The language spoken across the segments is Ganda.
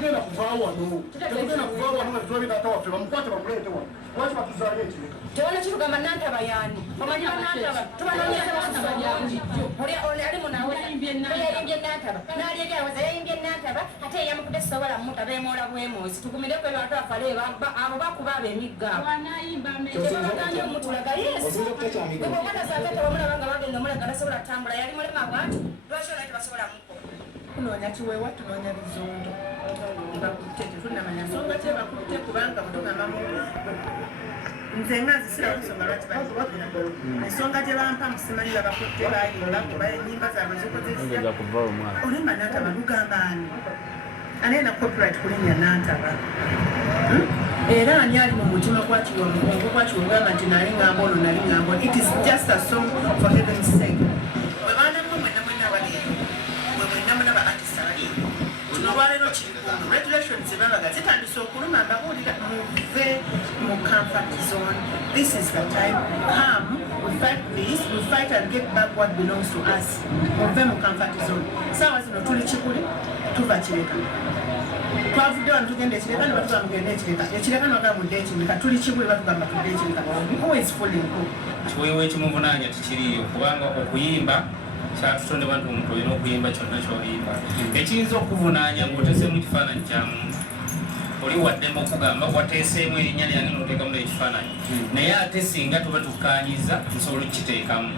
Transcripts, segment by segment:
tetugenda kuvaawo wano tetugenda kuvaawo wano nga tetulabira taata waffe bamukwate bamuleete wano lwaki batuzaayo ekireka tewala kirugamba nantaba yaani omanyi banantaba tubanoonyeza oli ali munawe yayimbye nantaba naali ekyawoza yayimbye nantaba ate yamukutte sobola muta beemoola bwemoozi tugumireko abantu afale abo bakuba abo emiggaawo tebaganye omutulaga yesibwebwokatasaate tewamulaba nga bagenda omulaga tasobola kutambula yali mulema bwati lwaki olai tebasobola muko kunoonya kiweewa tunoonya bizondo bakutte tetunamanya nsonga kyebakutte kubanga mutugamba nze nga nzisira kusonga lwaki bakuwagira ensonga gye bampa musimanyi babakutte bayimba kuba enyimba zaabwe zikozesa olimba nantaba lugamba ani aneena copyright kulinnya nantaba era ani ali mu mutima kwakiwa mugongo kwakiwa ogamba nti nali ngamba ono nali ngamba it is just a song for heaven's sake bwe baana mmwe mwenna mwenna baleero bwe mwenna mwenna ba artist abaleero kino olwaleero kirikundu regulations zebabaga zitandise okuluma mbabuulira muve mu comfort zone. This is the time. Come, we fight this, we fight and get back what belongs to us. Muve mu comfort zone. Sawa zino tuli kikuli tuva kireka twavudde wano tugenda ekireka ne batuga mugenda ekireka ekireka nwagaa mudde ekireka tuli kibuli batugamba tudde ekireka who is fooling who kiweewo ekimuvunaanya tikiriyo kubanga okuyimba kyatutonde bantu omuntu olina okuyimba kyonna kyoyimba ekiyinza okuvunaanya ng'oteseemu ekifaananyi kya muntu oli waddemu okugamba wateeseemu erinnya lyange n'oteekamu n'ekifaananyi naye ate singa tuba tukkaanyiza nsobola okukiteekamu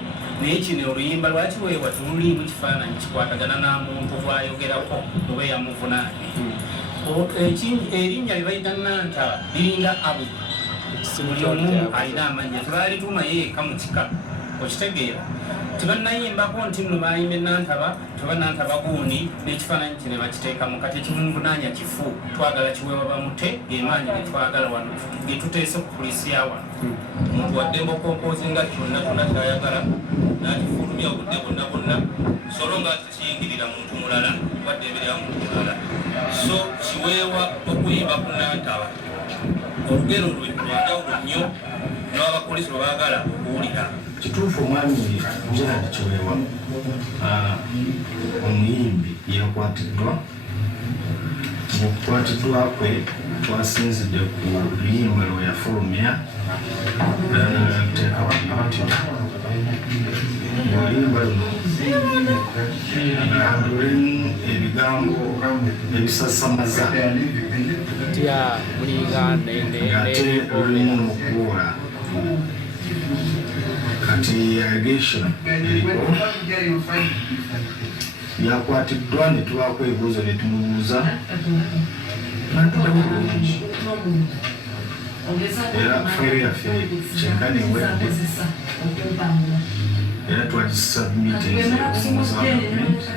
naye kino oluyimba lwaki weewa tululiimu kifaananyi kikwatagana n'amuntu bwayogerako oba eyamuvunaanye erinnya lye bayita nantaba liringa abu buli omu alina amannya tebaalituuma yeeka mu kika okitegeera tebannayimbako nti nno bayimba enantaba teba nantaba gundi n'ekifaananyi kino bakiteekamu kati ekimuvunaanya kifu twagala kiweewa bamute gemaanyi getwagala wano getuteese ku polisiya wano omuntu waddemba okompozinga kyonna kyonna kyayagala nakifulumya obudde bonna bonna solo nga tekiyingirira muntu mulala baddemberera muntu mulala so kiweewa okuyimba ku nantaba olugero lwandawulo nnyo n'abapolisi lwe baagala okuwulira kituufu omwami Gerald Kiweewa omuyimbi yakwatiddwa mu kukwatiddwa kwe twasinzidde ku luyimba lwe yafulumya teeka batyo oluyimba luno lulimu ebigambo ebisasamaza ate lulimu n'okuwola kati allegation eriko yakwatiddwa ne tubaako ebibuuzo ne tumubuuza n'addamu bulungi era fayiro yaffe kyenkana ewedde era twagisubmitinze omuza wa gavumenti